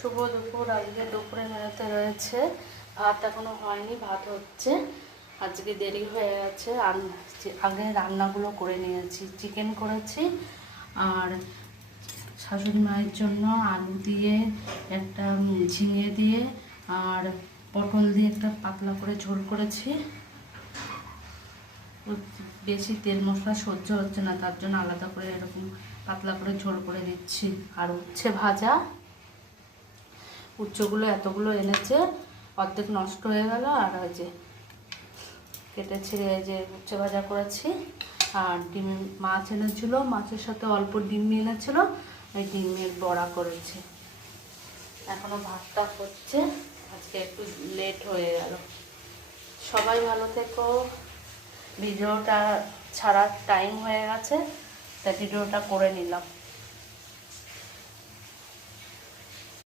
শুভ দুপুর। আজকে দুপুরে মেনুতে রয়েছে ভাত, এখনো হয়নি, ভাত হচ্ছে। আজকে দেরি হয়ে গেছে, আগে রান্নাগুলো করে নিয়েছি। চিকেন করেছি আর শাশুড়ি মায়ের জন্য আলু দিয়ে একটা, ঝিঙে দিয়ে আর পটল দিয়ে একটা পাতলা করে ঝোল করেছি। বেশি তেল মশলা সহ্য হচ্ছে না, তার জন্য আলাদা করে এরকম পাতলা করে ঝোল করে দিচ্ছি। আর উচ্ছে ভাজা, উচ্চগুলো এতগুলো এনেছে, অর্ধেক নষ্ট হয়ে গেল। আর ওই যে কেটে ছিঁড়ে যে উচ্ছে ভাজা করেছি। আর ডিম মাছ এনেছিল, মাছের সাথে অল্প ডিম এনেছিল, ওই ডিমের বড়া করেছি। এখনো ভাতটা হচ্ছে, আজকে একটু লেট হয়ে গেল। সবাই ভালো থেকো। ভিডিওটা ছাড়ার টাইম হয়ে গেছে, তাই ভিডিওটা করে নিলাম।